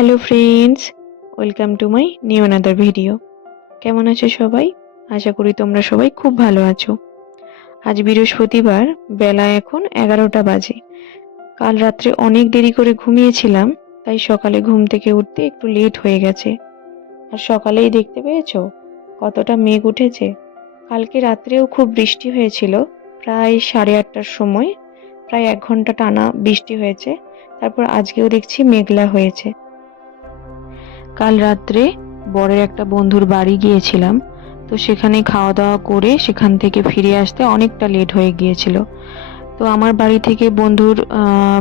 Hello friends, welcome to my new another video. কেমন আছো সবাই? আশা করি তোমরা সবাই খুব ভালো আছো। আজ বৃহস্পতিবার, বেলা এখন 11টা বাজে। কাল রাত্রে অনেক দেরি করে ঘুমিয়েছিলাম, তাই সকালে ঘুম থেকে উঠতে একটু লেট হয়ে গেছে। আর সকালেই দেখতে পেয়েছো কতটা মেঘ উঠেছে। কালকে রাত্রেও খুব বৃষ্টি হয়েছিল, প্রায় 8:30টার সময়। প্রায় 1 ঘন্টা টানা বৃষ্টি হয়েছে। তারপর আজকেও দেখছি মেঘলা হয়েছে। কাল রাত্রে বরের একটা বন্ধুর বাড়ি গিয়েছিলাম, তো সেখানে খাওয়া দাওয়া করে সেখান থেকে ফিরে আসতে অনেকটা লেট হয়ে গিয়েছিল। তো আমার বাড়ি থেকে বন্ধুর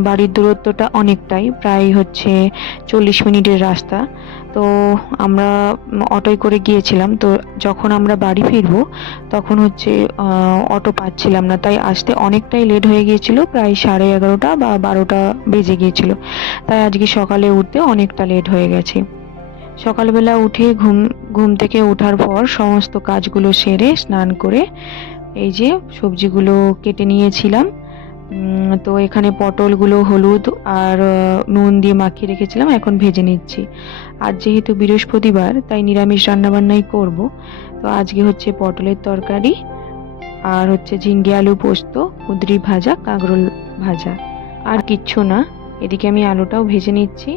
বাড়ির দূরত্বটা অনেকটাই, প্রায় হচ্ছে 40 মিনিটের রাস্তা। তো আমরা অটোয় করে গিয়েছিলাম। তো যখন আমরা বাড়ি ফিরবো তখন হচ্ছে অটো পাচ্ছিলাম না, তাই আসতে অনেকটাই লেট হয়ে গিয়েছিল, প্রায় 11:30 বা 12টা বেজে গিয়েছিল। তাই আজকে সকালে উঠতে অনেকটা লেট হয়ে গেছে। সকালবেলা উঠে ঘুম ঘুম থেকে ওঠার পর সমস্ত কাজগুলো সেরে স্নান করে এই যে সবজিগুলো কেটে নিয়েছিলাম। তো এখানে পটলগুলো হলুদ আর নুন দিয়ে মাখিয়ে রেখেছিলাম, এখন ভেজে নিচ্ছি। আর যেহেতু বৃহস্পতিবার, তাই নিরামিষ রান্নাবান্নাই করব। তো আজকে হচ্ছে পটলের তরকারি, আর হচ্ছে ঝিঙ্গে আলু পোস্ত, কুঁদরি ভাজা, কাঁকরোল ভাজা, আর কিচ্ছু না। এদিকে আমি আলুটাও ভেজে নিচ্ছি।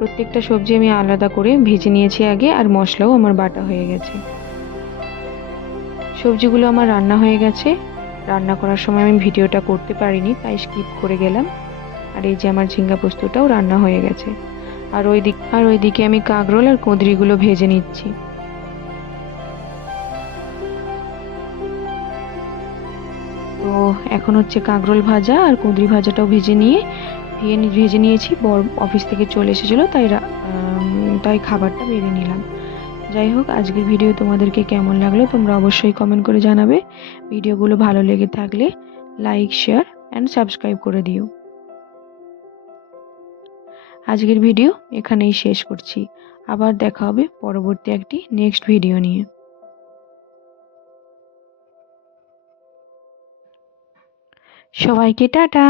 প্রত্যেকটা সবজি আমি আলাদা করে ভেজে নিয়েছি আগে, আর মশলাও আমার বাটা হয়ে গেছে। সবজিগুলো আমার রান্না হয়ে গেছে। রান্না করার সময় আমি ভিডিওটা করতে পারিনি, তাই স্কিপ করে গেলাম। আর এই যে আমার ঝিঙ্গা পোস্তটাও রান্না হয়ে গেছে। আর ওইদিকে আমি কাঁকরোল আর কুঁদরিগুলো ভেজে নিচ্ছি। তো এখন হচ্ছে কাঁকরোল ভাজা আর কুঁদরি ভাজাটাও ভেজে নিয়েছি। বর অফিস থেকে চলে এসেছিলো, তাই খাবারটা বেড়ে নিলাম। যাই হোক, আজকের ভিডিও তোমাদেরকে কেমন লাগলো তোমরা অবশ্যই কমেন্ট করে জানাবে। ভিডিওগুলো ভালো লেগে থাকলে লাইক, শেয়ার অ্যান্ড সাবস্ক্রাইব করে দিও। আজকের ভিডিও এখানেই শেষ করছি। আবার দেখা হবে পরবর্তী একটি নেক্সট ভিডিও নিয়ে। সবাইকে টাটা।